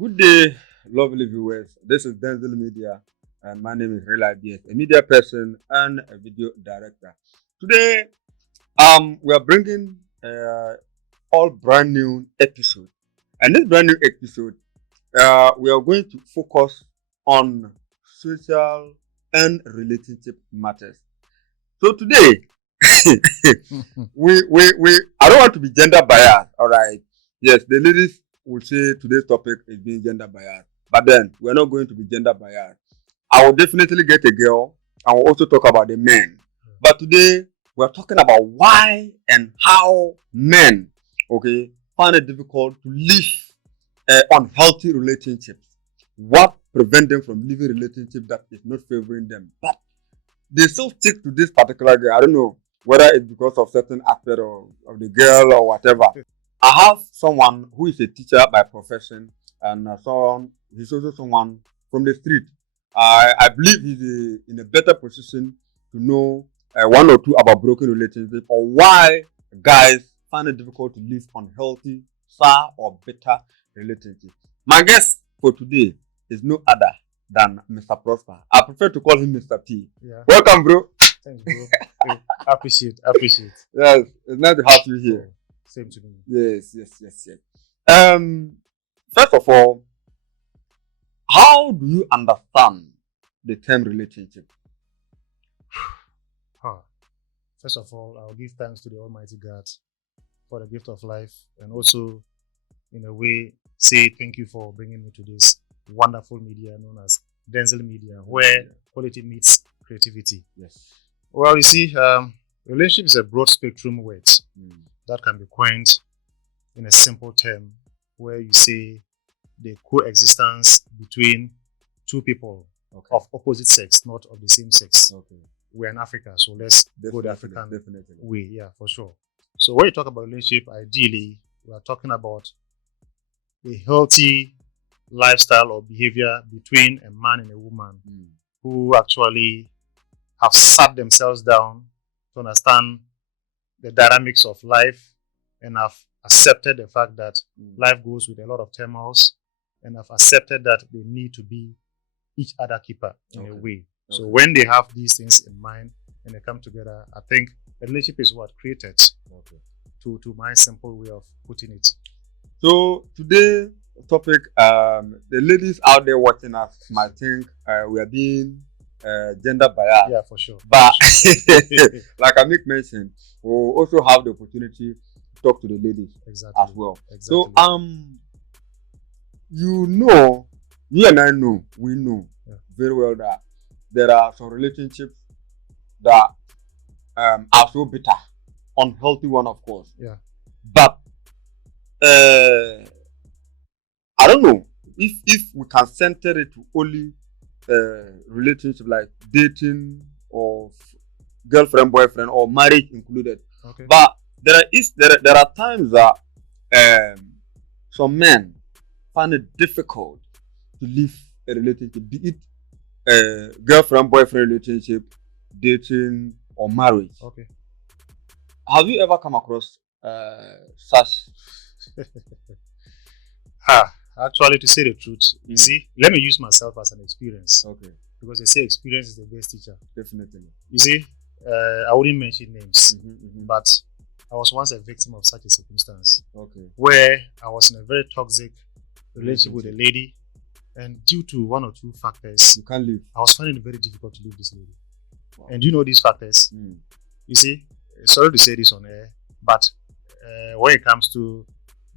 Good day, lovely viewers. This is Denzil Media, and my name is Real IBS, a media person and a video director. Today, we are bringing all brand new episode, and this brand new episode, we are going to focus on social and relationship matters. So today, we I don't want to be gender biased. All right, yes, the ladies will say today's topic is being gender biased, but then we're not going to be gender biased. I will definitely get a girl. I will also talk about the men, but today we're talking about why and how men, find it difficult to live unhealthy relationships. What prevent them from living relationship that is not favoring them, but they still stick to this particular girl. I don't know whether it's because of certain aspect of the girl or whatever. I have someone who is a teacher by profession, and he's also someone from the street. I believe he's in a better position to know one or two about broken relationships or why guys find it difficult to live unhealthy, sour or bitter relationships. My guest for today is no other than Mr. Prosper. I prefer to call him Mr. P. Yeah. Welcome, bro. Thanks, bro. Appreciate. Yes, it's nice to have you here. Same to me. Yes. First of all, how do you understand the term relationship? First of all, I'll give thanks to the Almighty God for the gift of life, and also, in a way, say thank you for bringing me to this wonderful media known as Denzil Media, where quality meets creativity. Yes. Well, you see, relationship is a broad spectrum word that can be coined in a simple term, where you say the coexistence between two people of opposite sex, not of the same sex. We're in Africa, so let's go the African way. Yeah, for sure. So when you talk about relationship, ideally, we are talking about a healthy lifestyle or behavior between a man and a woman who actually have sat themselves down to understand the dynamics of life and have accepted the fact that life goes with a lot of turmoils, and have accepted that they need to be each other keeper in a way. So when they have these things in mind and they come together, I think the relationship is what created to my simple way of putting it. So today topic, the ladies out there watching us might think we are being gender biased. Yeah, for sure. But like I make mention, we'll also have the opportunity to talk to the ladies as well. Exactly. So you and I know, we know very well that there are some relationships that are so bitter, unhealthy one, of course. Yeah. But I don't know if we can center it to only relationship like dating or girlfriend, boyfriend, or marriage included. But there are times that some men find it difficult to live a relationship, be it a girlfriend, boyfriend relationship, dating, or marriage. Have you ever come across such? Actually, to say the truth, you see, let me use myself as an experience. Because they say experience is the best teacher. Definitely. You see, I wouldn't mention names, but I was once a victim of such a circumstance. Where I was in a very toxic relationship with a lady, and due to one or two factors, you can't live. I was finding it very difficult to leave this lady. And you know these factors. You see, sorry to say this on air, but when it comes to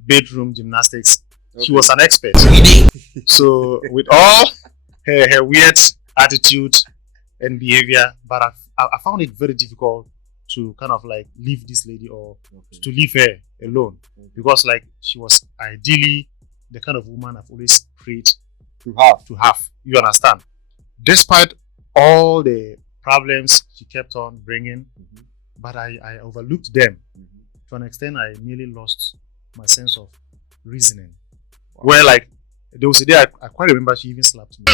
bedroom gymnastics, she was an expert. So with all her weird attitude and behavior, but I found it very difficult to kind of like leave this lady or to leave her alone, because like she was ideally the kind of woman I've always prayed to have. You understand? Despite all the problems she kept on bringing, but I overlooked them. To an extent, I nearly lost my sense of reasoning. Where like there was a day I quite remember she even slapped me.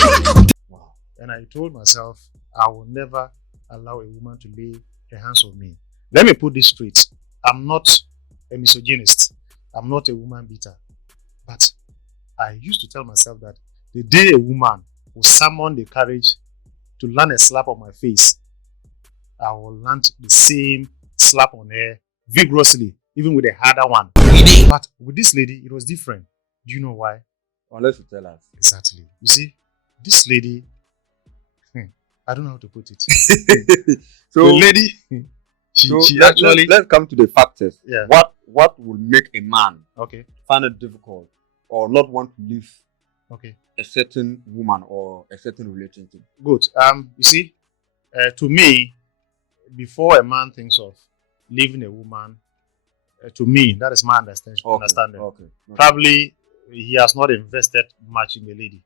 And I told myself I will never allow a woman to lay her hands on me. Let me put this straight. I'm not a misogynist. I'm not a woman beater. But I used to tell myself that the day a woman will summon the courage to land a slap on my face, I will land the same slap on her vigorously, even with a harder one. But with this lady, it was different. Do you know why? Unless you tell us. Exactly. You see, this lady, I don't know how to put it. So, the lady, let's come to the factors. Yeah. What will make a man find it difficult or not want to leave a certain woman or a certain relationship? Good. You see, to me, before a man thinks of leaving a woman, to me, that is my understanding. Probably he has not invested much in the lady.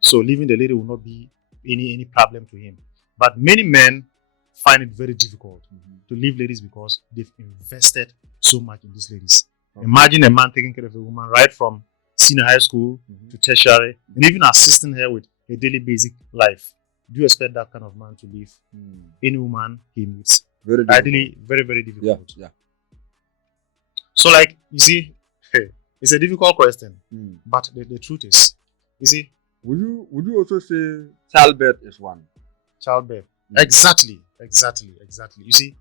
So leaving the lady will not be any problem to him. But many men find it very difficult to leave ladies because they've invested so much in these ladies. Imagine a man taking care of a woman right from senior high school to tertiary and even assisting her with a daily basic life. Do you expect that kind of man to leave any woman he meets? Ideally, very, very difficult. Yeah. So, like, you see, it's a difficult question, but the truth is, you see, would you also say childbirth is one? Childbirth. Exactly. You see,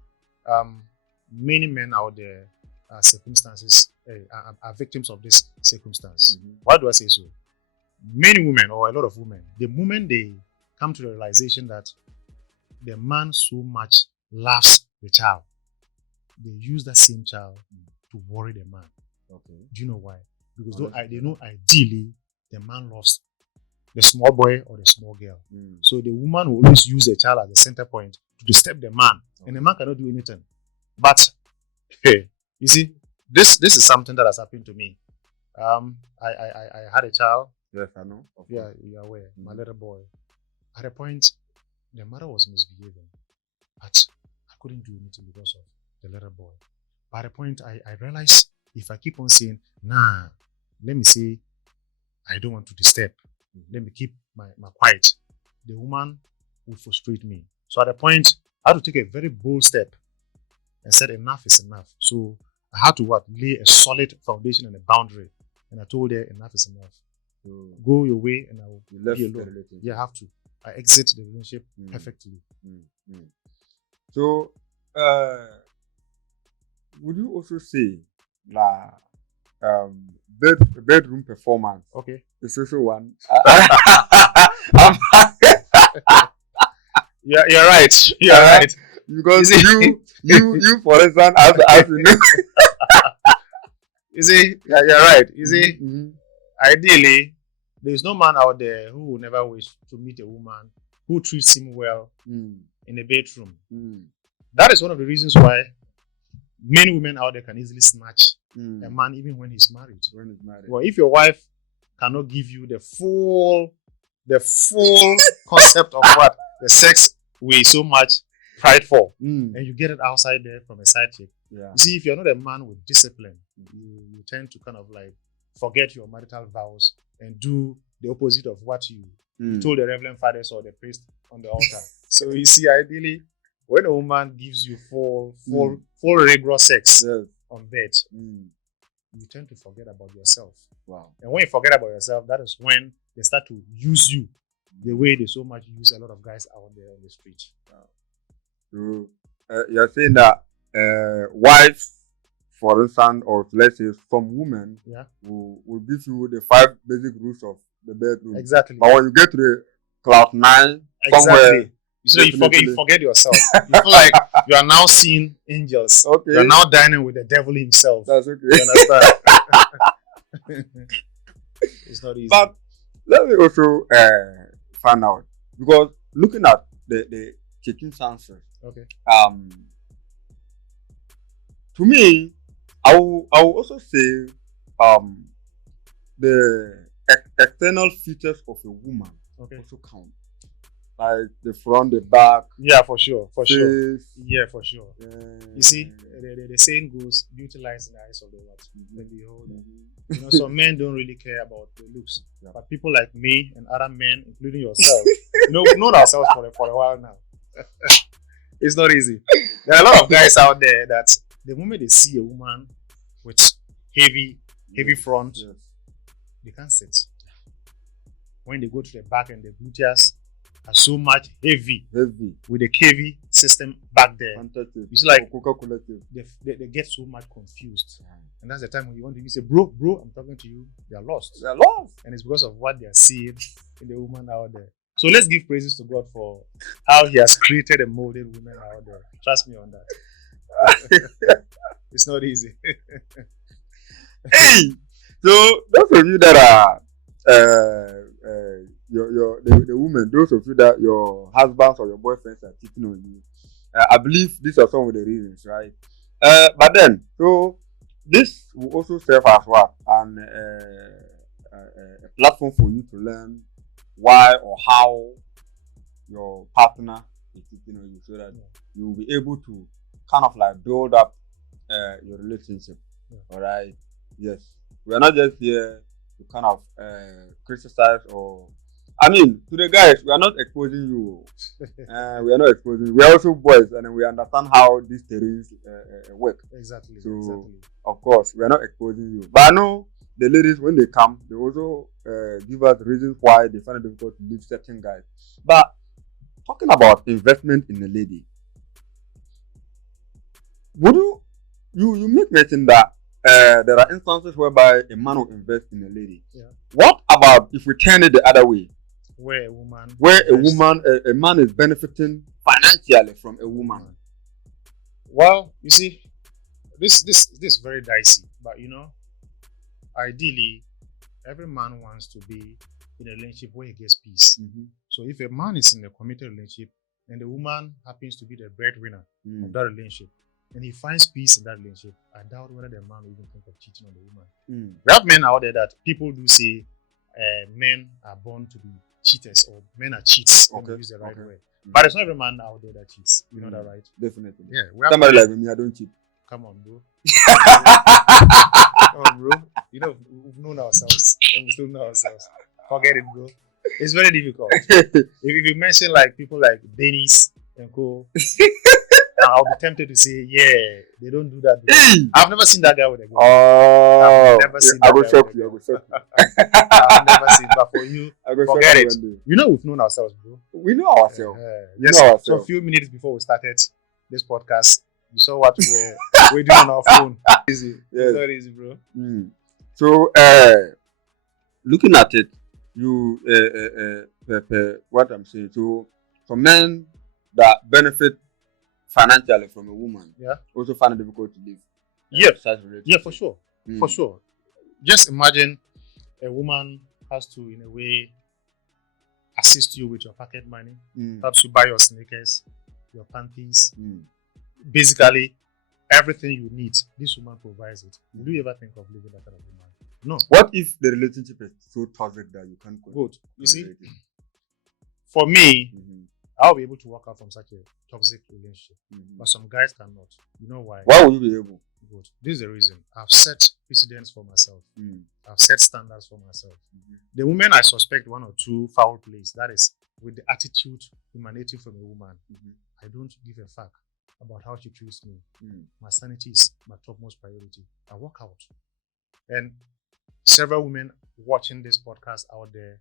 many men out there are victims of this circumstance. Why do I say so? Many women, or a lot of women, the moment they come to the realization that the man so much loves the child, they use that same child to worry the man. Do you know why? Because they know ideally the man loves the small boy or the small girl. So the woman will always use the child as the center point to disturb the man, and the man cannot do anything. But you see, this is something that has happened to me. I had a child. Yes, I know. Yeah, you're aware. My little boy. At a point, the mother was misbehaving, but I couldn't do anything because of the little boy. But at a point, I realized if I keep on saying, nah, let me say, I don't want to disturb. Let me keep my quiet. The woman would frustrate me. So at a point, I had to take a very bold step and said enough is enough. So I had to lay a solid foundation and a boundary. And I told her enough is enough. Go your way and I will be alone. Yeah, I have to. I exit the relationship perfectly. So would you also say bedroom performance? It's also one. You're right. You're right. Because you for instance, as you know. You see, you're right. You see, ideally, there is no man out there who will never wish to meet a woman who treats him well in a bedroom. That is one of the reasons why many women out there can easily snatch a man even when he's married. Well, if your wife cannot give you the full concept of what the sex we so much fight for, and you get it outside there from a side chick. You see, if you're not a man with discipline, you tend to kind of like forget your marital vows and do the opposite of what you told the reverend fathers or the priest on the altar. So you see, ideally, when a woman gives you full rigorous sex on bed, you tend to forget about yourself. Wow. And when you forget about yourself, that is when they start to use you the way they so much use a lot of guys out there on the street. Wow. So you're saying that wives, for instance, or let's say some women will give you the 5 basic rules of the bedroom. Exactly. But when you get to the cloud 9, somewhere, so you forget yourself. You feel like you are now seeing angels. You are now dining with the devil himself. That's okay. You understand? It's not easy. But let me also find out, because looking at the chicken answers, to me, I will also say the external features of a woman also count. Like the front, the back. Yeah, for sure. Face. Yeah, for sure. You see, the saying goes, beauty lies in the eyes of the beholder. You know, some men don't really care about the looks. But people like me and other men, including yourself, we've known ourselves for a while now. It's not easy. There are a lot of guys out there that the moment they see a woman with heavy front, they can't sit. when they go to the back and the gluteus are so much heavy with the KV system back there. Fantastic. It's like Coca-Cola. they get so much confused. And that's the time when you want to say, bro, I'm talking to you. They are lost. And it's because of what they are seeing in the woman out there. So let's give praises to God for how He has created and molded women out there. Trust me on that. It's not easy. Hey, so those of you that are the women, those of you that your husbands or your boyfriends are cheating on you, I believe these are some of the reasons, right? But then, so this will also serve as what a platform for you to learn why or how your partner is cheating on you, so that you will be able to kind of like build up your relationship. All right. Yes, we are not just here to kind of criticize or, I mean, to the guys, we are not exposing you. We are not exposing you. We are also boys, and we understand how these terrains work. Exactly. So, of course, we are not exposing you. But I know the ladies, when they come, they also give us reasons why they find it difficult to leave certain guys. But talking about investment in a lady, would you make mention that there are instances whereby a man will invest in a lady? Yeah. What about if we turn it the other way? Where a man is benefiting financially from a woman? Well, you see, this is very dicey. But you know, ideally, every man wants to be in a relationship where he gets peace. Mm-hmm. So if a man is in a committed relationship and the woman happens to be the breadwinner of that relationship, and he finds peace in that relationship, I doubt whether the man will even think of cheating on the woman. We have men out there that people do say men are born to be cheaters, or men are cheats. When we use the right word. But it's not every man out there that cheats. You know that, right? Definitely. Yeah. Somebody like me, I don't cheat. Come on, bro. Come on, bro. You know, we've known ourselves, and we still know ourselves. Forget it, bro. It's very difficult. if you mention like people like Dennis and co, I'll be tempted to say, yeah, they don't do that. I've never seen that guy with a girl. I've never seen that. I will shock you. I've never seen, but for you, forget it. You know, we've known ourselves, bro. We know ourselves. So a few minutes before we started this podcast, you saw what we're doing on our phone. Easy. Yes. It's not easy, bro. So, looking at it, you what I'm saying. So, for men that benefit financially from a woman, also find it difficult to live. Yeah, for sure. For sure. Just imagine a woman has to, in a way, assist you with your pocket money, helps you buy your sneakers, your panties. Basically, everything you need, this woman provides it. Would you ever think of living that kind of woman? No. What if the relationship is so toxic that you can't go? Good. You see, for me, I'll be able to walk out from such a toxic relationship. But some guys cannot. You know why? Why will you be able? Good. This is the reason. I've set precedents for myself. I've set standards for myself. The woman I suspect one or two foul plays, that is with the attitude emanating from a woman. I don't give a fuck about how she treats me. My sanity is my topmost priority. I walk out. And several women watching this podcast out there,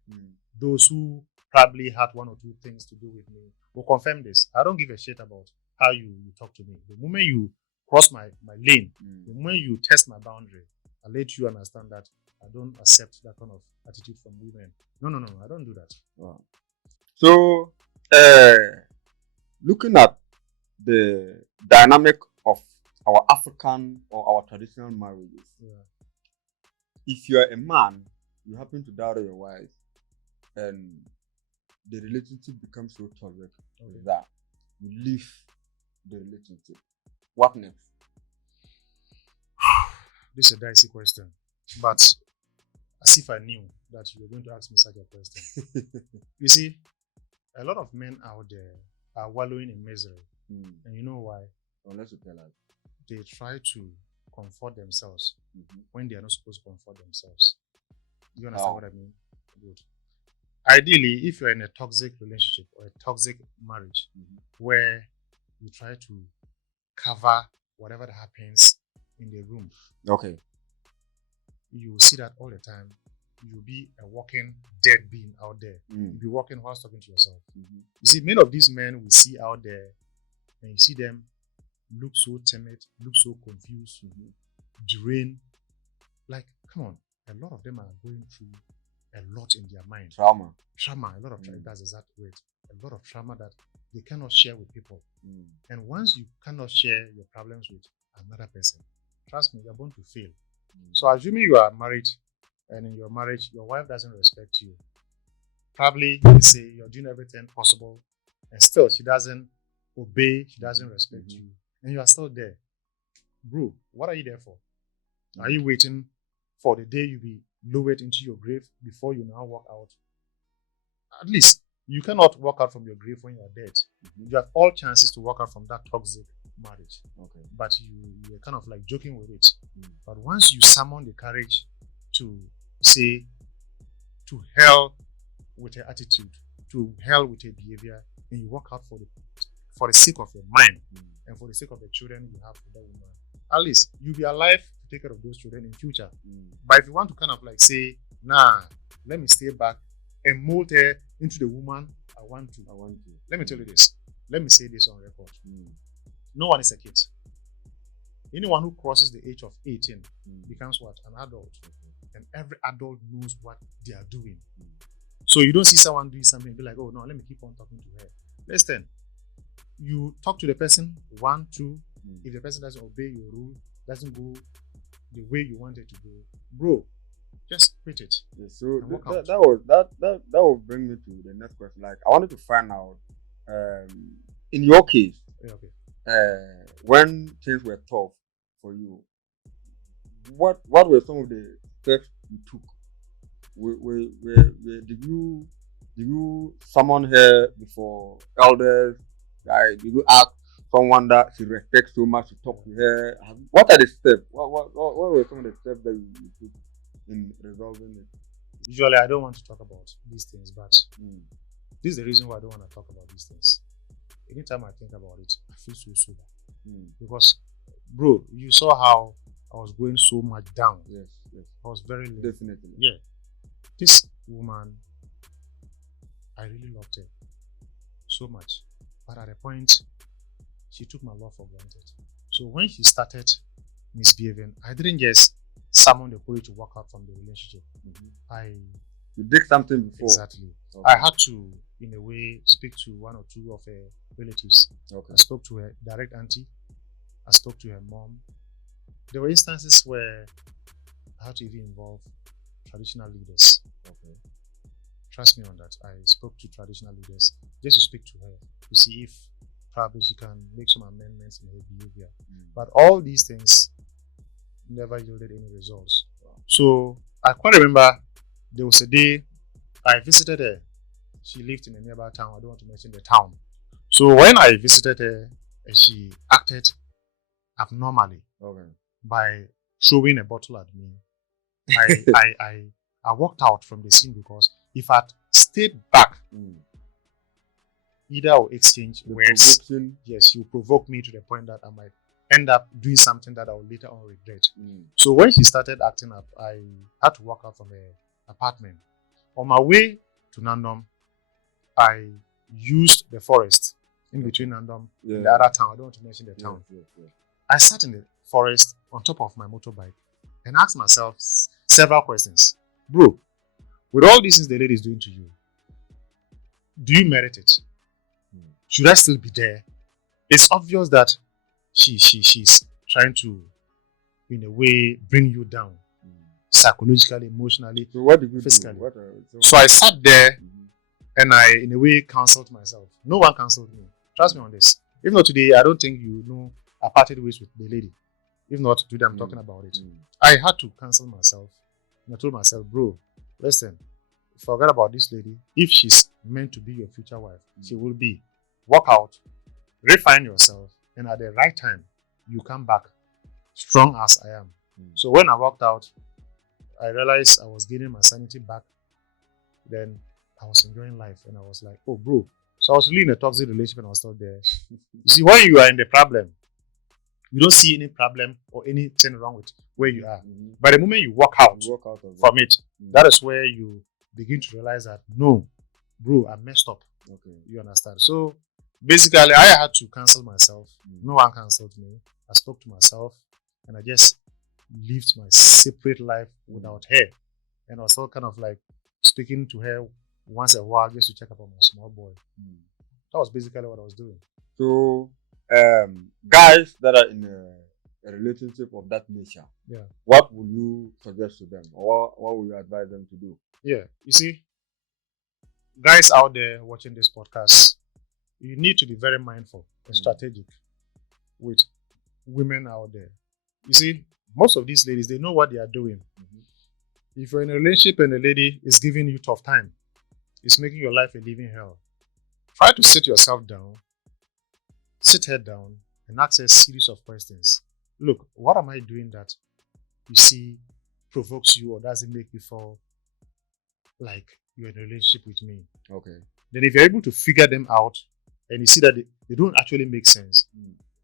those who probably had one or two things to do with me, will confirm this. I don't give a shit about how you talk to me. The moment you cross my lane, the moment you test my boundary, I let you understand that I don't accept that kind of attitude from women. No, I don't do that. Wow. So, looking at the dynamic of our African or our traditional marriages, if you are a man, you happen to dowry your wife, and the relationship becomes so toxic that you leave the relationship. What next? This is a dicey question, but as if I knew that you were going to ask me such a question. You see, a lot of men out there are wallowing in misery. And you know why? Unless you tell us. They try to comfort themselves when they are not supposed to comfort themselves. Do you understand what I mean? Good. Ideally, if you're in a toxic relationship or a toxic marriage where you try to cover whatever that happens in the room, okay, you will see that all the time. you'll be a walking dead being out there. You'll be walking whilst talking to yourself. Mm-hmm. You see, many of these men we see out there, and you see them look so timid, look so confused, drained. Like, come on, a lot of them are going through a lot in their mind. Trauma, a lot of trauma. That's the exact word. A lot of trauma that they cannot share with people. And once you cannot share your problems with another person, trust me, you're bound to fail. So assuming you are married, and in your marriage, your wife doesn't respect you. Probably, let's say you're doing everything possible, and still she doesn't obey, she doesn't respect you, and you are still there. Bro, what are you there for? Are you waiting for the day you be lowered into your grave before you now walk out? At least you cannot walk out from your grave when you are dead. You have all chances to walk out from that toxic marriage. Okay. But you're kind of like joking with it. But once you summon the courage to say to hell with your attitude, to hell with your behavior, and you walk out for the sake of your mind and for the sake of the children you have with that woman, at least you'll be alive to take care of those children in future. But if you want to kind of like say, nah, let me stay back and mold her into the woman I want to. Let me tell you this. Let me say this on record. No one is a kid. Anyone who crosses the age of 18 becomes what? An adult. And every adult knows what they are doing. So you don't see someone doing something and be like, oh no, let me keep on talking to her. Listen, you talk to the person, 1, 2. If the person doesn't obey your rule, doesn't go the way you want it to go, bro, just quit it. Yeah, so that will bring me to the next question. Like, I wanted to find out, in your case, when things were tough for you, what were some of the steps you took? Did you summon her before elders? Like, did you ask someone that she respects so much to talk to her? What are the steps? What were some of the steps that you took in resolving it? Usually, I don't want to talk about these things, but this is the reason why I don't want to talk about these things. Anytime I think about it, I feel so sober. Because, bro, you saw how I was going so much down. Yes. I was very low. Definitely. Yeah. This woman, I really loved her so much. But at a point, she took my love for granted. So when she started misbehaving, I didn't just summon the courage to walk out from the relationship. You did something before. Exactly. Okay. I had to, in a way, speak to 1 or 2 of her relatives. Okay. I spoke to her direct auntie. I spoke to her mom. There were instances where I had to even involve traditional leaders. Okay. Trust me on that. I spoke to traditional leaders just to speak to her to see if probably she can make some amendments in her behavior. But all these things never yielded any results. So I quite remember there was a day I visited her. She lived in a nearby town. I don't want to mention the town. So when I visited her, she acted abnormally by throwing a bottle at me. I walked out from the scene because if I'd stayed back, either I'll exchange words. Yes, you provoke me to the point that I might end up doing something that I will later on regret. So when she started acting up, I had to walk out from her apartment. On my way to Nandom, I used the forest in between Nandom and the other town. I don't want to mention the town. I sat in the forest on top of my motorbike and asked myself several questions. Bro, with all these things the lady is doing to you, do you merit it? Should I still be there? It's obvious that she's trying to, in a way, bring you down psychologically, emotionally, so what did you physically. Do? So I sat there and I, in a way, counseled myself. No one counseled me. Trust me on this. If not today, I don't think you know I parted ways with the lady. If not today, I'm talking about it. I had to counsel myself. And I told myself, bro, listen, forget about this lady. If she's meant to be your future wife, she will be. Walk out, refine yourself, and at the right time, you come back strong as I am. So when I walked out, I realized I was gaining my sanity back. Then I was enjoying life, and I was like, oh, bro. So I was really in a toxic relationship and I was still there. You see, when you are in the problem, You don't see any problem or anything wrong with where you are. But the moment you walk out from it, that is where you begin to realize that, no, bro, I messed up. Okay. You understand? So basically, I had to cancel myself. No one canceled me. I spoke to myself and I just lived my separate life without her. And I was still kind of like speaking to her once a while just to check up on my small boy. That was basically what I was doing. So, guys that are in a relationship of that nature, what would you suggest to them, or what would you advise them to do? Yeah, you see, guys out there watching this podcast, you need to be very mindful and strategic with women out there. You see, most of these ladies, they know what they are doing. If you're in a relationship and a lady is giving you tough time, it's making your life a living hell, try to sit yourself down, sit her down, and ask her a series of questions. Look, what am I doing that you see provokes you or doesn't make you feel like you're in a relationship with me? Okay. Then if you're able to figure them out and you see that they don't actually make sense,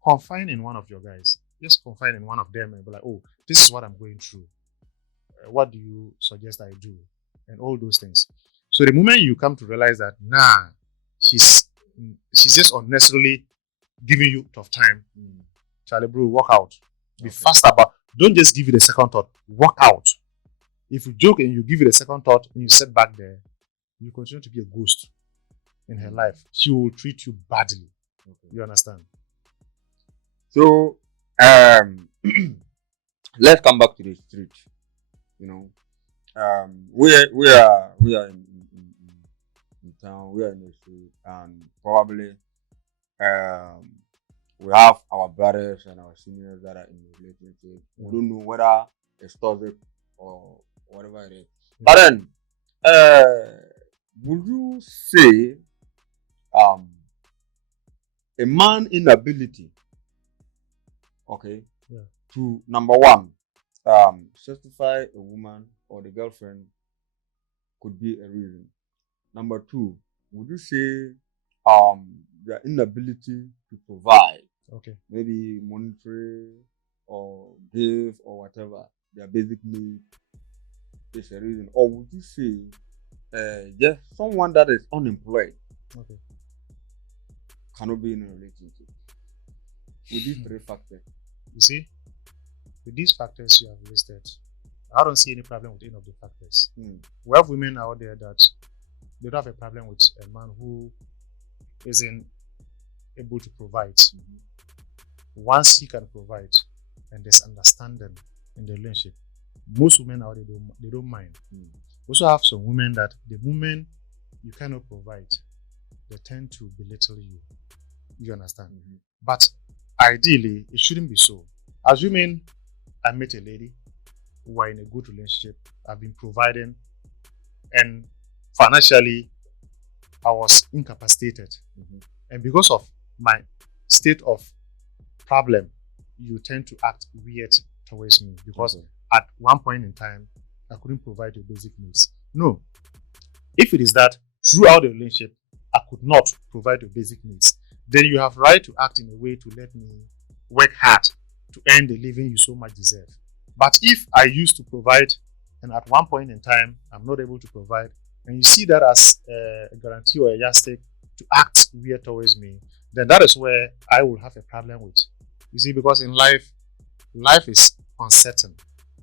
confine in one of your guys. Just confine in one of them and be like, oh, this is what I'm going through. What do you suggest I do? And all those things. So the moment you come to realize that, nah, she's just unnecessarily giving you tough time, Charlie bro, walk out. Be fast about. Don't just give it a second thought. Walk out. If you joke and you give it a second thought and you sit back there, you continue to be a ghost in her life. She will treat you badly. You understand? So, let's come back to the street. You know, we are in town. We are in the street, and probably we have our brothers and our seniors that are in the relationship. We don't know whether it's toxic or whatever it is. But then, would you say a man inability, to number one, justify a woman or the girlfriend could be a reason. Number two, would you say their inability to provide, maybe monetary or give or whatever, their basic need is a reason? Or would you say just someone that is unemployed cannot be in a relationship with these three factors? You see, with these factors you have listed, I don't see any problem with any of the factors. We have women out there that they don't have a problem with a man who isn't able to provide. Once he can provide and there's understanding in the relationship, most women out there, they don't mind. We also have some women that the moment you cannot provide, they tend to belittle you. You understand? But ideally, it shouldn't be so. Assuming I met a lady who are in a good relationship, I've been providing, and financially I was incapacitated. And because of my state of problem, you tend to act weird towards me because at one point in time I couldn't provide your basic needs. No. If it is that throughout the relationship I could not provide your basic needs, then you have right to act in a way to let me work hard to earn the living you so much deserve. But if I used to provide and at one point in time I'm not able to provide, and you see that as a guarantee or a yardstick to act weird towards me, then that is where I will have a problem with. You see, because in life is uncertain.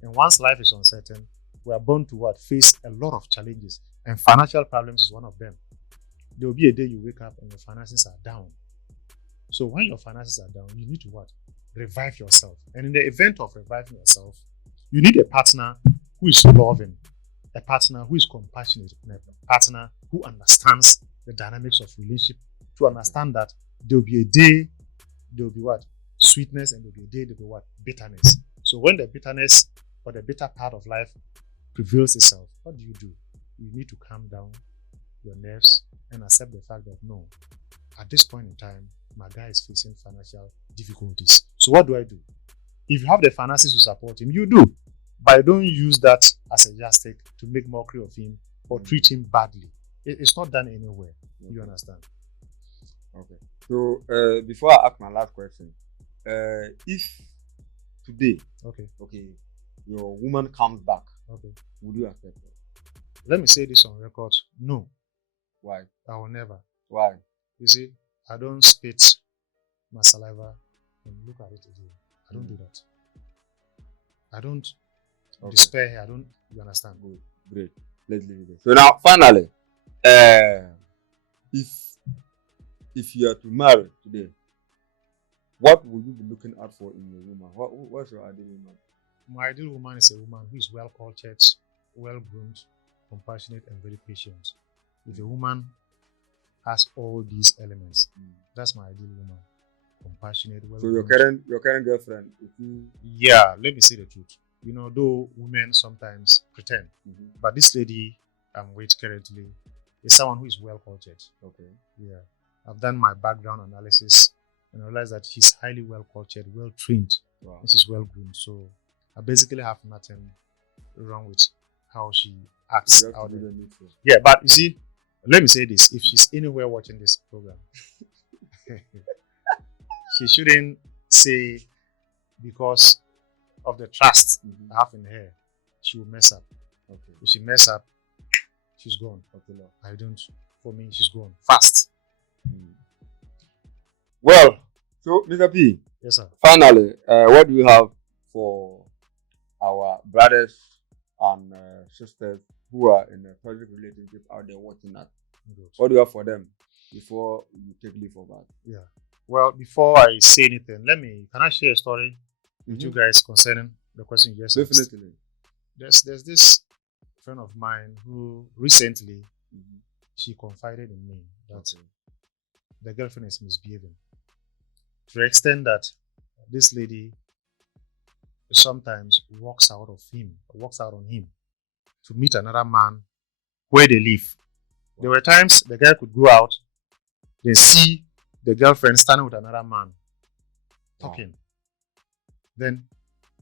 And once life is uncertain, we are born to face a lot of challenges. And financial problems is one of them. There will be a day you wake up and your finances are down. So when your finances are down, you need to revive yourself. And in the event of reviving yourself, you need a partner who is loving, a partner who is compassionate, and a partner who understands the dynamics of relationship, to understand that there will be a day, there will be sweetness, and there will be a day, there will be bitterness. So when the bitterness or the bitter part of life prevails itself, what do? You need to calm down your nerves and accept the fact that no, at this point in time, my guy is facing financial difficulties. So what do? If you have the finances to support him, you do. But don't use that as a yardstick to make mockery of him or treat him badly. It's not done anywhere. You understand? Okay. So before I ask my last question, if today, Okay. your woman comes back, Okay. would you accept her? Let me say this on record. No, Why? I will never. Why? You see, I don't spit my saliva and look at it again. I don't do that. I don't despair here. I don't. You understand? Good. Great. Let's leave it there. So now, finally, if you are to marry today, what would you be looking out for in your woman? What's your ideal woman? My ideal woman is a woman who is well cultured, well groomed, compassionate, and very patient. If a woman has all these elements, that's my ideal woman. Compassionate, well. So your current girlfriend, yeah, let me say the truth. You know, though women sometimes pretend, but this lady I'm with currently is someone who is well cultured. Okay. Yeah, I've done my background analysis and I realized that she's highly well cultured, well trained, and she's well groomed. So I basically have nothing wrong with how she acts out there. Yeah, but you see, let me say this: if she's anywhere watching this program, she shouldn't say because of the trust I have in her, she will mess up. Okay. If she mess up, she's gone. Okay, no. I don't. For me, she's gone fast. Well, so Mr. P. Yes, sir. Finally, what do you have for our brothers and sisters who are in a toxic relationship out there watching that? Good. What do you have for them before you take leave of that? Yeah. Well, before I say anything, can I share a story with you guys concerning the question you just asked? Definitely. There's this friend of mine who recently she confided in me that the girlfriend is misbehaving to the extent that this lady sometimes walks out on him to meet another man where they live. Wow. There were times the guy could go out, then see the girlfriend standing with another man talking. Wow. Then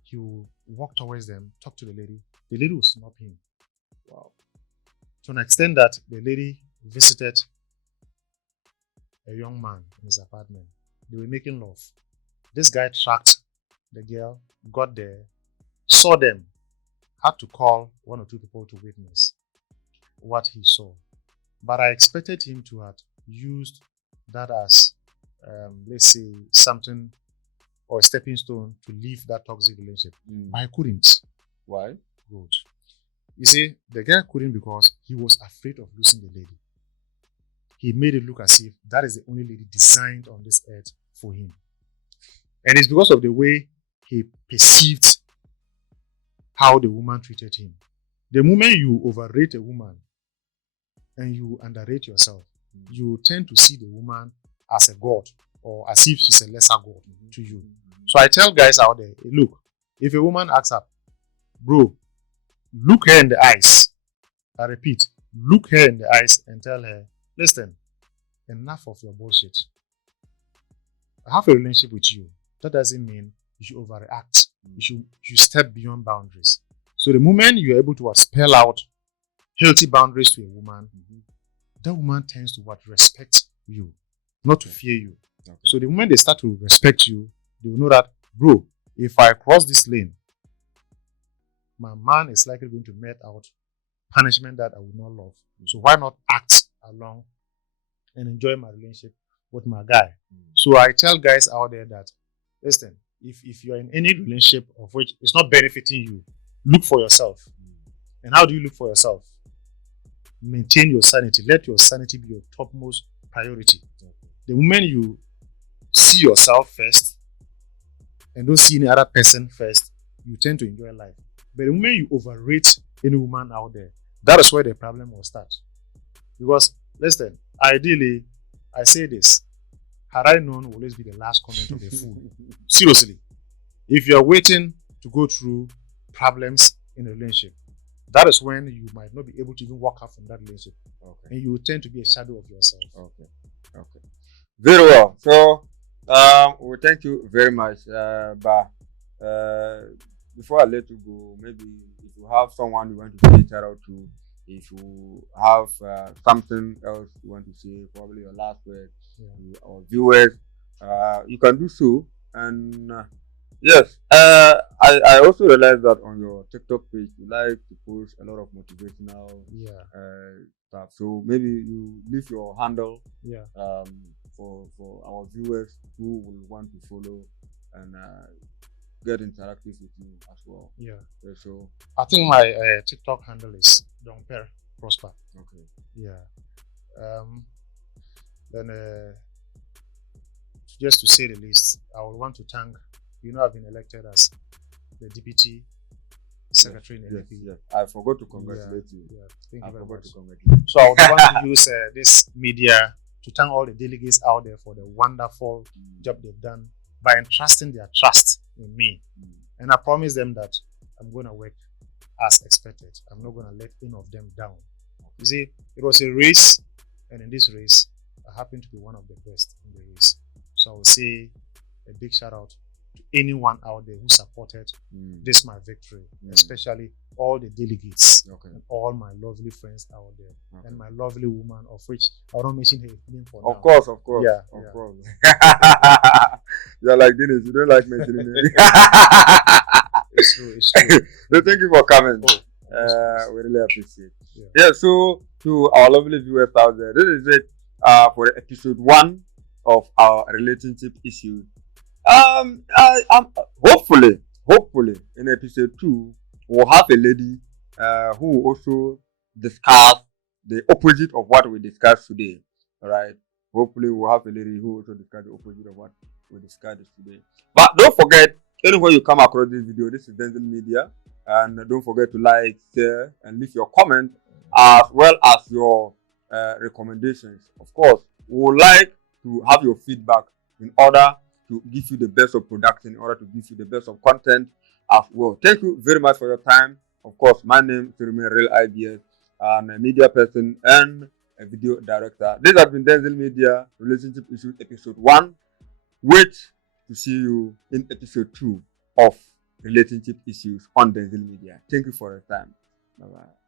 he will walk towards them, talk to the lady. The lady will snub him. Wow. To an extent that the lady visited a young man in his apartment. They were making love. This guy tracked the girl, got there, saw them, had to call one or two people to witness what he saw. But I expected him to have used that as, let's say, something or a stepping stone to leave that toxic relationship. But I couldn't. Why? Good. You see, the guy couldn't because he was afraid of losing the lady. He made it look as if that is the only lady designed on this earth for him. And it's because of the way he perceived how the woman treated him. The moment you overrate a woman and you underrate yourself, you tend to see the woman as a god or as if she's a lesser god to you. So I tell guys out there, hey, look, if a woman acts up, bro, look her in the eyes. I repeat, look her in the eyes and tell her, listen, enough of your bullshit. I have a relationship with you. That doesn't mean you should overreact. You should step beyond boundaries. So the moment you're able to spell out healthy boundaries to a woman, that woman tends to respect you, not to fear you. Okay. So the moment they start to respect you, they will know that, bro, if I cross this lane, my man is likely going to met out punishment that I would not love. So why not act along and enjoy my relationship with my guy? So I tell guys out there that, listen, if you're in any relationship of which it's not benefiting you, look for yourself. And how do you look for yourself? Maintain your sanity. Let your sanity be your topmost priority. The moment you see yourself first and don't see any other person first, you tend to enjoy life. But the moment you overrate any woman out there, that is where the problem will start. Because, listen, ideally, I say this, had I known will always be the last comment of a fool. Seriously. If you're waiting to go through problems in a relationship, that is when you might not be able to even walk out from that relationship. Okay. And you will tend to be a shadow of yourself. Okay. Very well. So, we thank you very much. But before I let you go, maybe if you have someone you want to say shout out to, if you have something else you want to say, probably your last word to our viewers, you can do so. And yes, I also realized that on your TikTok page you like to post a lot of motivational Yeah. stuff. So maybe you leave your handle Yeah. for our viewers who will want to follow and get interactive with you as well. Yeah. So I think my TikTok handle is Don Per Prosper. okay. Yeah. Then just to say the least, I would want to thank. I've been elected as the deputy secretary in NDP. Yes. I forgot to congratulate you. Yeah. Thank you very much. To congratulate you. So I would want to use this media to thank all the delegates out there for the wonderful job they've done by entrusting their trust in me. And I promise them that I'm going to work as expected. I'm not going to let any of them down. You see, it was a race, and in this race, I happen to be one of the best in the race. So I will say a big shout out to anyone out there who supported this my victory, especially all the delegates and all my lovely friends out there, and my lovely woman, of which I don't mention her name for now. Of course. Yeah, of course. You're like Dennis, you don't like mentioning it. It's true. So thank you for coming. We really appreciate it. Yeah, so to our lovely viewers out there, this is it for episode 1 of our relationship issues. Hopefully in episode 2 we'll have a lady who will also discuss the opposite of what we discussed today. All right. Hopefully we'll have a lady who will also discuss the opposite of what we discussed today. But don't forget, anywhere you come across this video, this is Denzil Media, and don't forget to like, share, and leave your comment as well as your recommendations. Of course, we would like to have your feedback in order to give you the best of production, in order to give you the best of content as well. Thank you very much for your time. Of course, my name is Real IBS. I'm a media person and a video director. This has been Denzil Media Relationship Issues Episode 1. Wait to see you in Episode 2 of Relationship Issues on Denzil Media. Thank you for your time. Bye-bye.